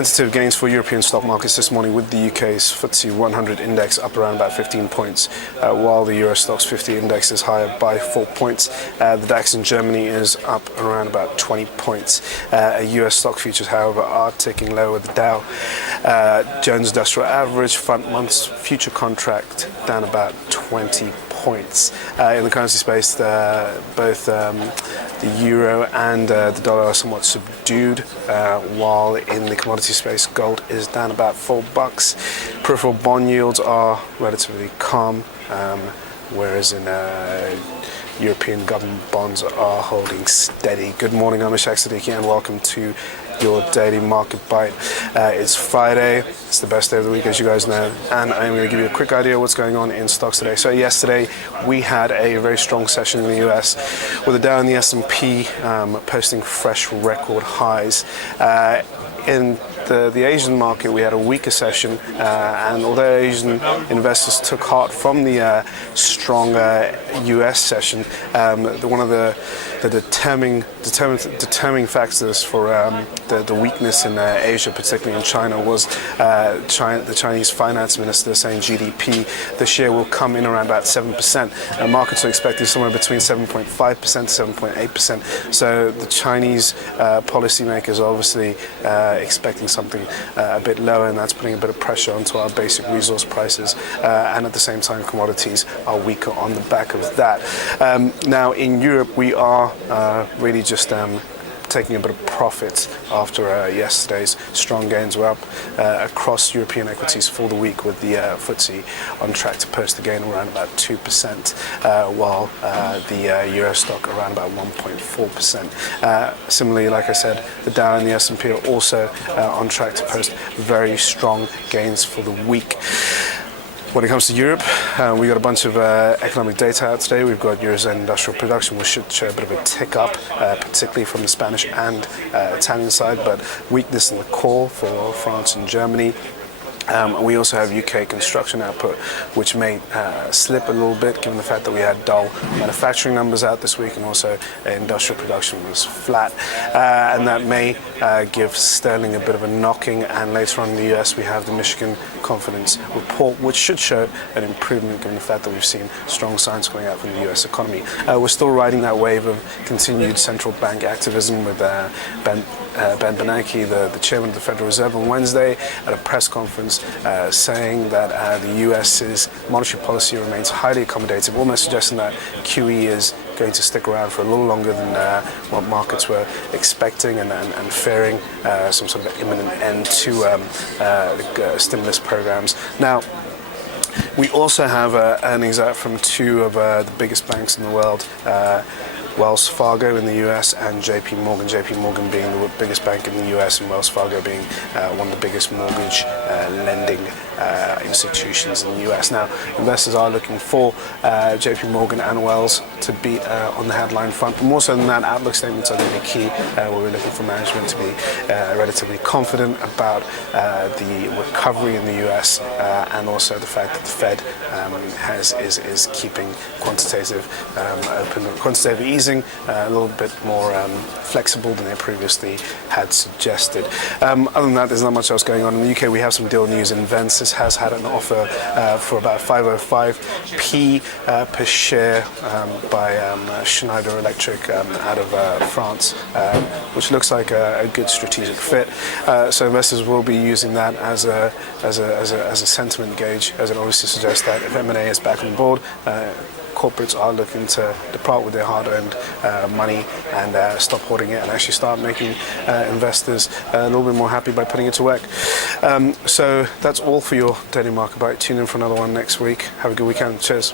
Tentative gains for European stock markets this morning, with the UK's FTSE 100 index up around about 15 points, while the Euro Stoxx 50 index is higher by 4 points. The DAX in Germany is up around about 20 points. US stock futures, however, are ticking lower. The Dow Jones Industrial Average front month's future contract down about 20 points. In the currency space, both the euro and the dollar are somewhat subdued, while in the commodity space, gold is down about $4. Peripheral bond yields are relatively calm, whereas in European government bonds are holding steady. Good morning, I'm Ishaq, Siddiqi, and welcome to your daily market bite. It's Friday, it's the best day of the week, as you guys know, and I'm going to give you a quick idea of what's going on in stocks today. So yesterday we had a very strong session in the US, with the Dow and the S&P posting fresh record highs. In the Asian market, we had a weaker session, and although Asian investors took heart from the strong US session, one of the determining factors for the weakness in Asia, particularly in China, was the Chinese finance minister saying GDP this year will come in around about 7%. Markets are expecting somewhere between 7.5% to 7.8%. So the Chinese policymakers are obviously expecting something a bit lower, and that's putting a bit of pressure onto our basic resource prices, and at the same time commodities are weaker on the back of that. Now in Europe, we are really just taking a bit of profit after yesterday's strong gains. Were up across European equities for the week, with the FTSE on track to post a gain around about 2%, while the Euro stock around about 1.4%. Similarly, like I said, the Dow and the S&P are also on track to post very strong gains for the week. When it comes to Europe, we got a bunch of economic data out today. We've got Eurozone industrial production, which should show a bit of a tick up, particularly from the Spanish and Italian side, but weakness in the core for France and Germany. We also have UK construction output, which may slip a little bit given the fact that we had dull manufacturing numbers out this week, and also industrial production was flat, and that may give sterling a bit of a knocking. And later on in the US, we have the Michigan confidence report, which should show an improvement given the fact that we've seen strong signs coming out from the US economy. We're still riding that wave of continued central bank activism, with Ben Bernanke, the chairman of the Federal Reserve, on Wednesday at a press conference saying that the US's monetary policy remains highly accommodative, almost suggesting that QE is going to stick around for a little longer than what markets were expecting, and fearing some sort of imminent end to the stimulus programs. Now, we also have earnings out from two of the biggest banks in the world, Wells Fargo in the US and JP Morgan. JP Morgan being the biggest bank in the US, and Wells Fargo being one of the biggest mortgage lending institutions in the US. Now, investors are looking for JP Morgan and Wells to be on the headline front, but more so than that, outlook statements are going to be key, where we're looking for management to be relatively confident about the recovery in the US, and also the fact that the Fed is keeping quantitative easing a little bit more flexible than they previously had suggested. Other than that, there's not much else going on. In the UK, we have some deal news. Invensys has had an offer for about 505p per share by Schneider Electric out of France, which looks like a good strategic fit. So investors will be using that as a sentiment gauge, as it obviously suggests that if M&A is back on board, corporates are looking to depart with their hard-earned money and stop hoarding it, and actually start making investors a little bit more happy by putting it to work. So that's all for your daily market bite. Tune in for another one next week. Have a good weekend. Cheers.